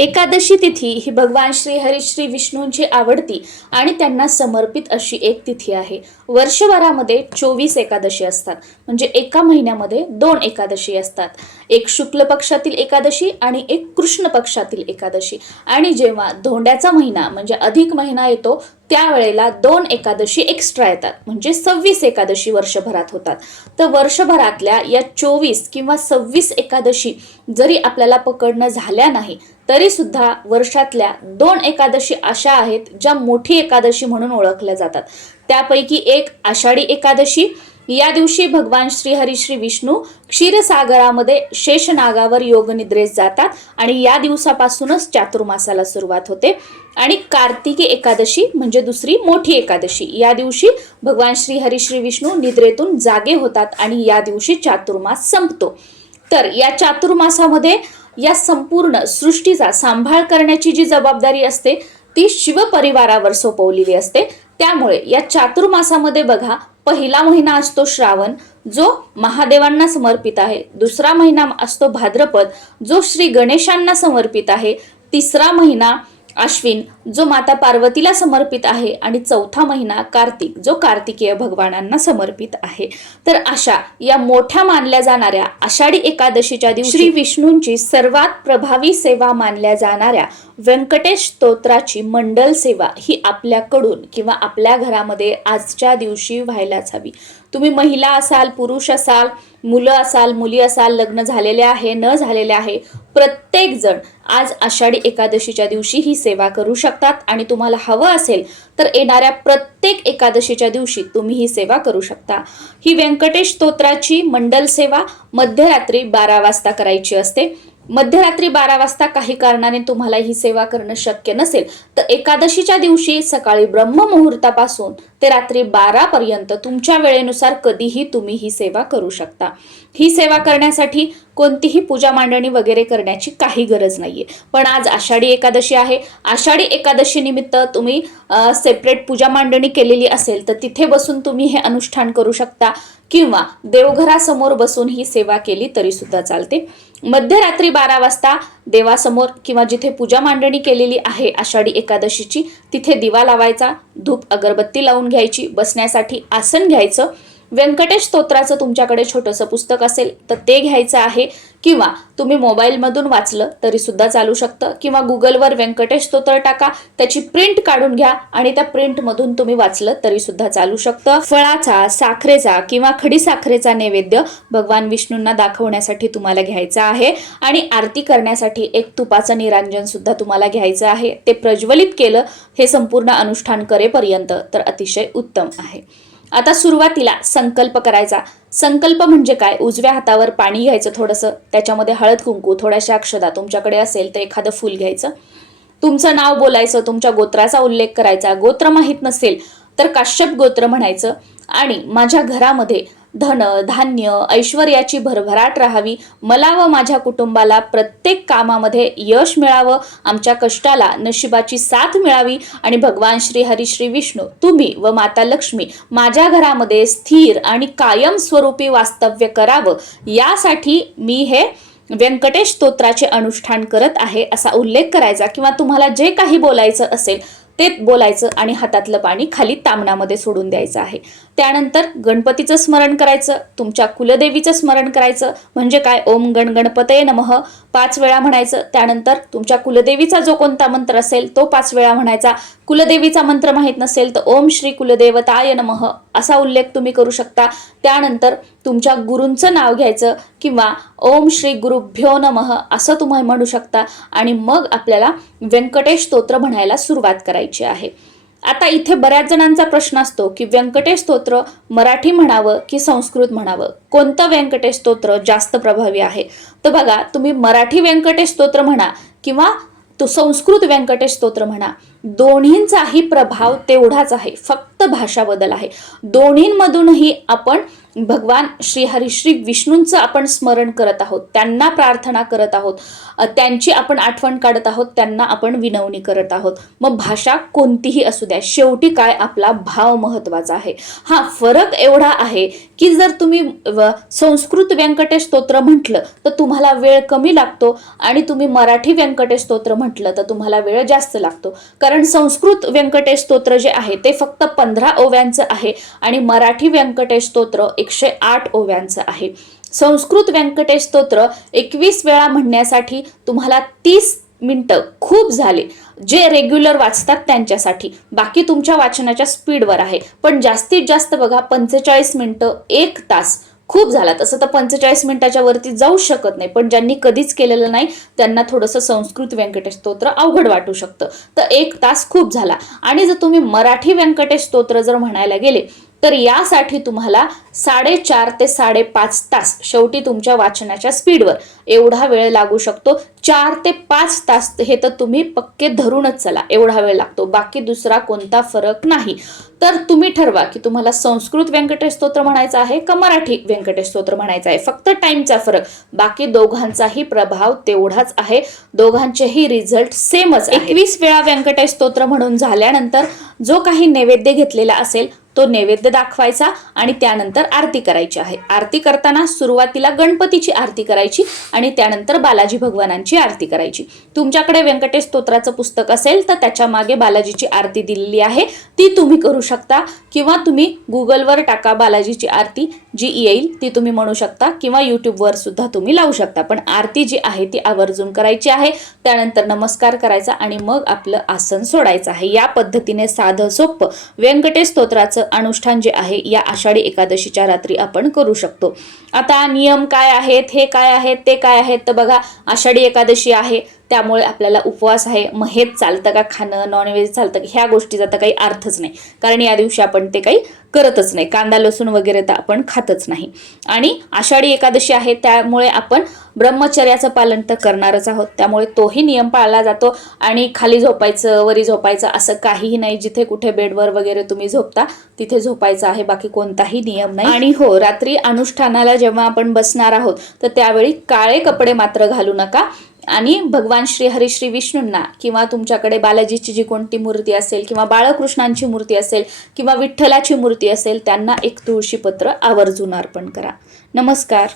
एकादशी तिथी ही भगवान श्री हरी श्री विष्णूंची आवडती आणि त्यांना समर्पित अशी एक तिथी आहे. वर्षभरामध्ये चोवीस एकादशी असतात. म्हणजे एका महिन्यामध्ये दोन एकादशी असतात. एक शुक्ल पक्षातील एकादशी आणि एक कृष्ण पक्षातील एकादशी. आणि जेव्हा धोंड्याचा महिना म्हणजे अधिक महिना येतो त्यावेळेला दोन एकादशी एक्स्ट्रा येतात. म्हणजे सव्वीस एकादशी वर्षभरात होतात. तर वर्षभरातल्या या चोवीस किंवा सव्वीस एकादशी जरी आपल्याला पकडणं झाल्या नाही तरीसुद्धा वर्षातल्या दोन एकादशी अशा आहेत ज्या मोठी एकादशी म्हणून ओळखल्या जातात. त्यापैकी एक आषाढी एकादशी या दिवशी भगवान श्री हरी श्री विष्णू क्षीरसागरामध्ये शेषनागावर योगनिद्रेस जातात आणि या दिवसापासूनच चातुर्मासाला सुरुवात होते. आणि कार्तिकी एकादशी म्हणजे दुसरी मोठी एकादशी. या दिवशी भगवान श्री हरी श्री विष्णू निद्रेतून जागे होतात आणि या दिवशी चातुर्मास संपतो. तर या चातुर्मासामध्ये या संपूर्ण सृष्टीचा सांभाळ करण्याची जी जबाबदारी असते ती शिवपरिवारावर सोपवलेली असते. त्यामुळे या चातुर्मासामध्ये बघा पहिला महिना असतो श्रावण जो महादेवांना समर्पित आहे. दुसरा महिना असतो भाद्रपद जो श्री गणेशांना समर्पित आहे. तिसरा महिना अश्विन जो माता पार्वतीला समर्पित आहे आणि चौथा महिना कार्तिक जो कार्तिकेय भगवानांना समर्पित आहे. तर अशा या मोठ्या मानल्या जाणाऱ्या आषाढी एकादशीच्या दिवशी श्री विष्णूंची सर्वात प्रभावी सेवा मानल्या जाणाऱ्या व्यंकटेश स्तोत्राची मंडल सेवा ही आपल्याकडून किंवा आपल्या घरामध्ये आजच्या दिवशी व्हायलाच हवी. तुम्ही महिला असाल पुरुष असाल मुलं असाल मुली असाल लग्न झालेले आहे न झालेले आहे प्रत्येक जण आज आषाढी एकादशीच्या दिवशी ही सेवा करू शकतात आणि तुम्हाला हवं असेल तर येणाऱ्या प्रत्येक एकादशीच्या दिवशी तुम्ही ही सेवा करू शकता. ही व्यंकटेश स्तोत्राची मंडल सेवा मध्यरात्री बारा वाजता करायची असते. मध्यरात्री बारा वाजता काही कारणाने तुम्हाला ही सेवा करणं शक्य नसेल तर एकादशीच्या दिवशी सकाळी ब्रह्ममुहूर्तापासून ते रात्री बारापर्यंत तुमच्या वेळेनुसार कधीही तुम्ही ही सेवा करू शकता. ही सेवा करण्यासाठी कोणतीही पूजा मांडणी वगैरे करण्याची काही गरज नाहीये. पण आज आषाढी एकादशी आहे. आषाढी एकादशी निमित्त तुम्ही सेपरेट पूजा मांडणी केलेली असेल तर तिथे बसून तुम्ही हे अनुष्ठान करू शकता. किंवा देवघरासमोर बसून ही सेवा केली तरी सुद्धा चालते. मध्यरात्री बारा वाजता देवासमोर किंवा जिथे पूजा मांडणी केलेली आहे आषाढी एकादशीची तिथे दिवा लावायचा धूप अगरबत्ती लावून घ्यायची बसण्यासाठी आसन घ्यायचं. व्यंकटेश स्तोत्राचं तुमच्याकडे छोटंसं पुस्तक असेल तर ते घ्यायचं आहे. किंवा तुम्ही मोबाईलमधून वाचलं तरी सुद्धा चालू शकतं. किंवा गुगलवर व्यंकटेश स्तोत्र टाका त्याची प्रिंट काढून घ्या आणि त्या प्रिंटमधून तुम्ही वाचलं तरी सुद्धा चालू शकतं. फळाचा साखरेचा किंवा खडी साखरेचा नैवेद्य भगवान विष्णूंना दाखवण्यासाठी तुम्हाला घ्यायचा आहे. आणि आरती करण्यासाठी एक तुपाचं निरांजन सुद्धा तुम्हाला घ्यायचं आहे. ते प्रज्वलित केलं हे संपूर्ण अनुष्ठान करेपर्यंत तर अतिशय उत्तम आहे. आता सुरुवातीला संकल्प करायचा. संकल्प म्हणजे काय? उजव्या हातावर पाणी घ्यायचं थोडंसं. त्याच्यामध्ये हळद कुंकू थोड्याशा अक्षदा तुमच्याकडे असेल तर एखादं फूल घ्यायचं. तुमचं नाव बोलायचं तुमच्या गोत्राचा उल्लेख करायचा. गोत्र माहीत नसेल तर काश्यप गोत्र म्हणायचं. आणि माझ्या घरामध्ये धन धान्य ऐश्वर्याची भरभराट राहावी. मला व माझ्या कुटुंबाला प्रत्येक कामामध्ये यश मिळावं आमच्या कष्टाला नशिबाची साथ मिळावी आणि भगवान श्री हरी श्री विष्णू तुम्ही व माता लक्ष्मी माझ्या घरामध्ये स्थिर आणि कायम स्वरूपी वास्तव्य करावं. यासाठी मी हे व्यंकटेश स्तोत्राचे अनुष्ठान करत आहे असा उल्लेख करायचा किंवा तुम्हाला जे काही बोलायचं असेल ते बोलायचं आणि हातातलं पाणी खाली तामणामध्ये सोडून द्यायचं आहे. त्यानंतर गणपतीचं स्मरण करायचं तुमच्या कुलदेवीचं स्मरण करायचं म्हणजे काय? ओम गण गणपतये नमः. पाच वेळा म्हणायचं त्यानंतर तुमच्या कुलदेवीचा जो कोणता मंत्र असेल तो पाच वेळा म्हणायचा. कुलदेवीचा मंत्र माहीत नसेल तर ओम श्री कुलदेवताय नमः. असा उल्लेख तुम्ही करू शकता. त्यानंतर तुमच्या गुरूंचं नाव घ्यायचं किंवा ओम श्री गुरुभ्यो नमः असं तुम्ही म्हणू शकता. आणि मग आपल्याला व्यंकटेश स्तोत्र म्हणायला सुरुवात करायची आहे. आता इथे बऱ्याच जणांचा प्रश्न असतो की व्यंकटेश स्तोत्र मराठी म्हणावं की संस्कृत म्हणावं? कोणतं व्यंकटेश स्तोत्र जास्त प्रभावी आहे? तर बघा तुम्ही मराठी व्यंकटेश स्तोत्र म्हणा किंवा तो संस्कृत व्यंकटेश स्तोत्र म्हणा दोन्हींचाही प्रभाव तेवढाच आहे. फक्त भाषा बदल आहे. दोन्हींमधूनही आपण भगवान श्री हरिश्री विष्णूंचं आपण स्मरण करत आहोत त्यांना प्रार्थना करत आहोत त्यांची आपण आठवण काढत आहोत त्यांना आपण विनवणी करत आहोत. मग भाषा कोणतीही असू द्या शेवटी काय आपला भाव महत्त्वाचा आहे. हा फरक एवढा आहे की जर तुम्ही व- संस्कृत व्यंकटेश स्तोत्र म्हटलं तर तुम्हाला वेळ कमी लागतो आणि तुम्ही मराठी व्यंकटेश स्तोत्र म्हटलं तर तुम्हाला वेळ जास्त लागतो. कारण संस्कृत व्यंकटेश स्तोत्र जे आहे ते फक्त पंधरा ओव्यांचं आहे आणि मराठी व्यंकटेश स्तोत्र एकशे आठ ओव्यांचं आहे. संस्कृत व्यंकटेश स्तोत्र एकवीस वेळा म्हणण्यासाठी तुम्हाला तीस मिनटं खूप झाले जे रेग्युलर वाचतात त्यांच्यासाठी. बाकी तुमच्या वाचनाच्या स्पीडवर आहे. पण जास्तीत जास्त बघा पंचेचाळीस मिनटं एक तास खूप झाला. तसं तर पंचेचाळीस मिनिटाच्या वरती जाऊ शकत नाही. पण ज्यांनी कधीच केलेलं नाही त्यांना थोडंसं संस्कृत व्यंकटेश स्तोत्र अवघड वाटू शकतं. तर एक तास खूप झाला. आणि जर तुम्ही मराठी व्यंकटेश स्तोत्र जर म्हणायला गेले तर यासाठी तुम्हाला साडेचार ते साडेपाच तास शेवटी तुमच्या वाचनाच्या स्पीडवर एवढा वेळ लागू शकतो. चार ते पाच तास हे तर तुम्ही पक्के धरूनच चला एवढा वेळ लागतो. बाकी दुसरा कोणता फरक नाही. तर तुम्ही ठरवा की तुम्हाला संस्कृत व्यंकटेश स्तोत्र म्हणायचं आहे का मराठी व्यंकटेश स्तोत्र म्हणायचं आहे? फक्त टाइमचा फरक. बाकी दोघांचाही प्रभाव तेवढाच आहे. दोघांचेही रिझल्ट सेमच एकवीस वेळा व्यंकटेश स्तोत्र म्हणून झाल्यानंतर जो काही नैवेद्य घेतलेला असेल तो नैवेद्य दाखवायचा आणि त्यानंतर आरती करायची आहे. आरती करताना सुरुवातीला गणपतीची आरती करायची आणि त्यानंतर बालाजी भगवानांची आरती करायची. तुमच्याकडे व्यंकटेश स्तोत्राचं पुस्तक असेल तर त्याच्यामागे बालाजीची आरती दिलेली आहे. ती तुम्ही करू शकता किंवा तुम्ही गुगलवर टाका बालाजीची आरती. जी येईल ती तुम्ही म्हणू शकता किंवा यूट्यूबवर सुद्धा तुम्ही लावू शकता. पण आरती जी आहे ती आवर्जून करायची आहे. त्यानंतर नमस्कार करायचा आणि मग आपलं आसन सोडायचं आहे. या पद्धतीने साधं सोपं व्यंकटेश स्तोत्राचं अनुष्ठान जे आहे या आषाढी एकादशीच्या रात्री आपण करू शकतो. आता नियम काय आहेत हे काय आहेत ते काय आहेत तर बघा आषाढी एकादशी आहे. त्यामुळे आपल्याला उपवास आहे. मग हेच चालतं का खाणं नॉनव्हेज चालतं का? ह्या गोष्टीचा तर काही अर्थच नाही. कारण या दिवशी आपण ते काही करतच नाही. कांदा लसूण वगैरे तर आपण खातच नाही. आणि आषाढी एकादशी आहे त्यामुळे आपण ब्रह्मचर्याचं पालन तर करणारच आहोत. त्यामुळे तोही नियम पाळला जातो. आणि खाली झोपायचं वरी झोपायचं असं काहीही नाही. जिथे कुठे बेडवर वगैरे तुम्ही झोपता तिथे झोपायचं आहे. बाकी कोणताही नियम नाही. आणि हो रात्री अनुष्ठानाला जेव्हा आपण बसणार आहोत तर त्यावेळी काळे कपडे मात्र घालू नका. आणि भगवान श्री हरी श्री विष्णूंना किंवा तुमच्याकडे बालाजीची जी कोणती मूर्ती असेल किंवा बाळकृष्णांची मूर्ती असेल किंवा विठ्ठलाची मूर्ती असेल त्यांना एक तुळशीपत्र आवर्जून अर्पण करा. नमस्कार.